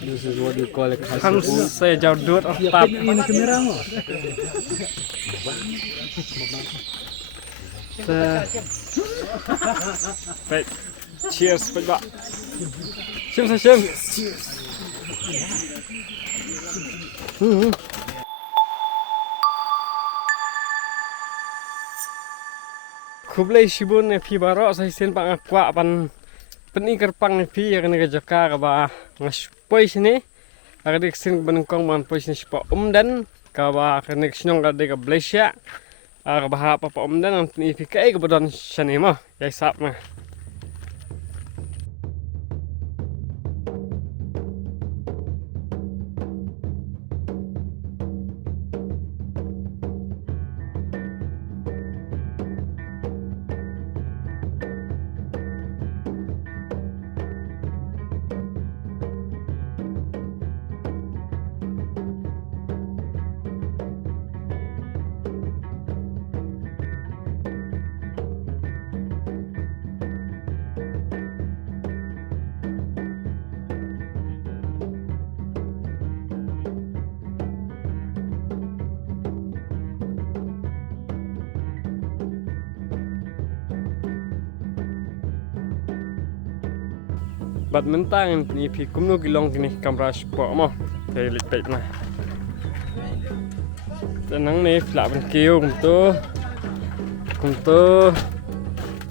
This is what we call it. Kan saya jauh duit tap. Ini kamera mo. Baik. Cheers, Pak. Cheers, cheers. Kublai shibun ne pi baro sai sen pang akwa pan penikar pang ne pi ya kena jaka ka ba ngas pois ni aga dik sen benengkong man pois ni sipa dan ka ba kena snong ka de ka Malaysia aga ba pa dan an ni pi kai ka bodon shane mo yai sap na bat mentang ni pi kumno gilong kini kamera sport mo kai lik pet na tenang ni fla ben kiu kumto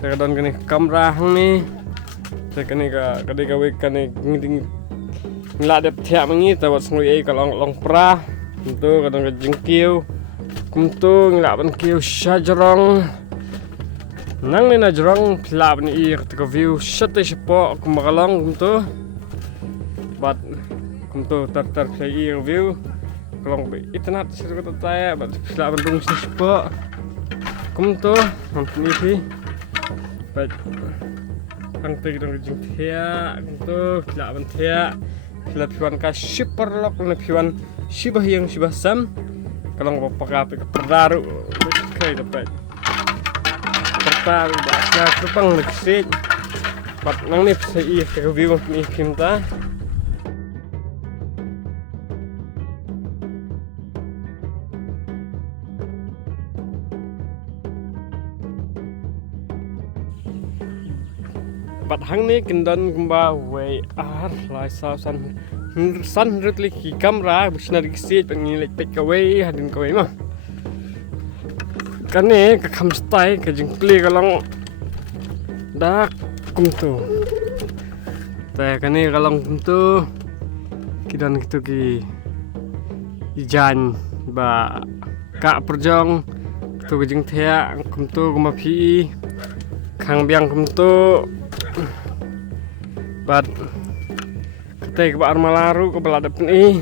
kadon kini kamera hang ni kani ka kadi ka wek kani ngiding ngladep thia mangi tawat ngui ai ka long pra kumto kadon ka jingkiu kumto ngla ben kiu shajarong nang ni na jrong plab ni ir to view shate sipo kumakalong kumto but kumto tar play ir view kalong be itnat sir ko taya but plab dung sipo kumto ni pi but ang tegi dong jing thia kumto plab thia plab piwan ka super lock na piwan shibah yang shibah sam kalong papaka perdaru kai dapat Pertama baca kupang leksit, pat nang ni saya ke view ni kimta. Pat hang ni kendon kemba way lai san rutli ki kamera busna leksit pengilik take away hadin kawai mah. Kani ke kamstai ke jingkli kalong dak kumtu teh kani kalong kumtu kidan gitu ki ijan ba ka perjong tu ke jing thea kumtu kuma pi khang biang kumtu bat kete ke ba armalaru ke belada peni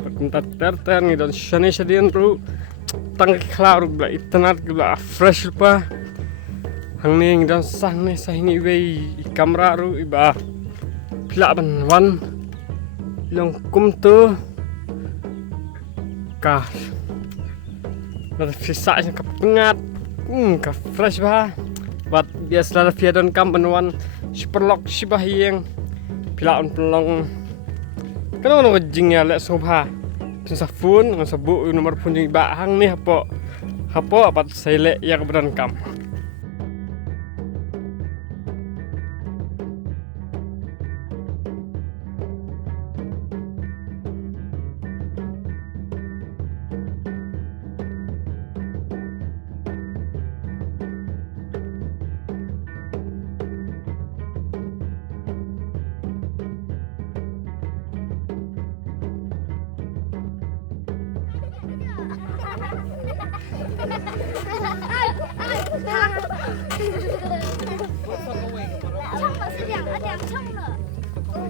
berkuntat terter ni dan shane shadian ru tang klar gula itnat gula fresh pa hangning dan sahne sahini wei kamera ru iba pila ban wan long kumtu ka na fisa ka pengat ka fresh ba bat biasa la fia don kam ban wan superlock sibah yang pila on pelong kana no jingnya le sofa sa phone ng sabu nomor phone jing bahang ni hapo apat sele ya keberan kam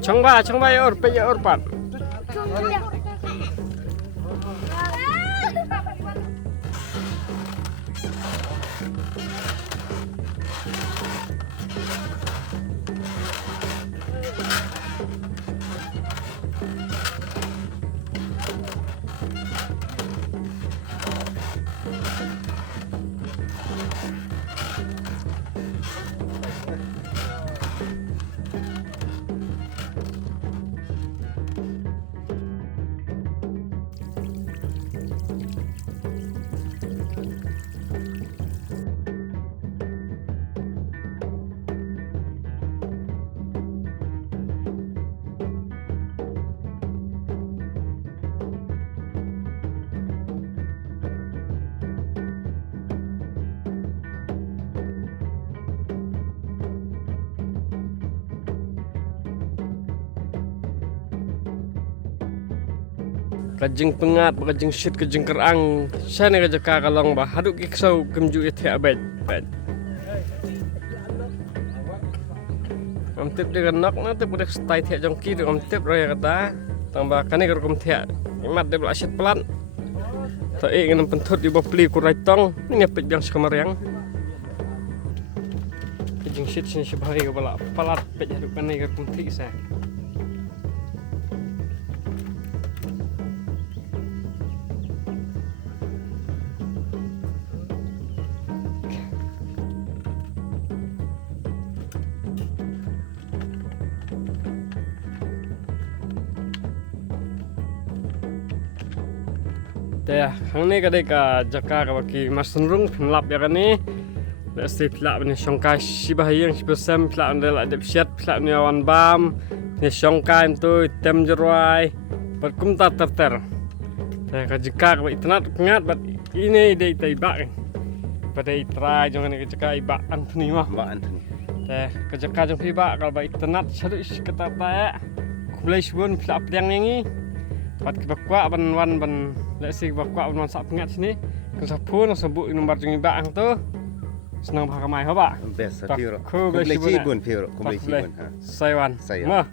청바 yor pe yor pat kajing pengat, kajing shit, kajing kerang. Sana ka jaka kalong ba haduk iksau kemju ite abet. Am tip dia nak na tip budak stay thia jong ki am tip raya kata. Tambah kani ka kum thia. Imat dia asyat pelan. Ta ngam pentut di bopli ku raitong. Ni ngepet biang sekamariang. Kajing shit sini sebagai ka bala palat pet haduk kani ka kum thi sa. Teh, hang ni kadai ka jaka ka baki masnrung pinlap ya kan ni. Dah si pinlap ni songkai si bahayang si besam pinlap ni lah ada siat pinlap ni awan bam. Ni songkai tu tem jeruai. Berkum tak terter. Teh ka jaka ka internet ngat bat ini dia ibak. Pada try jangan ni jaka ibak Anthony mah. Mbak Anthony. Teh ka jaka jong ibak kalau ba internet sadu kata tak. Kulai subun pinlap yang ni. Pat bakwa ban let's see bakwa ban sak pengat sini kan sapun sebut nomor jeng ibang tu senang pakai mai ha ba Best Tak, piro. ku Komplek beli cibun piro. Komplek cibun ha. Saiwan Saya. mah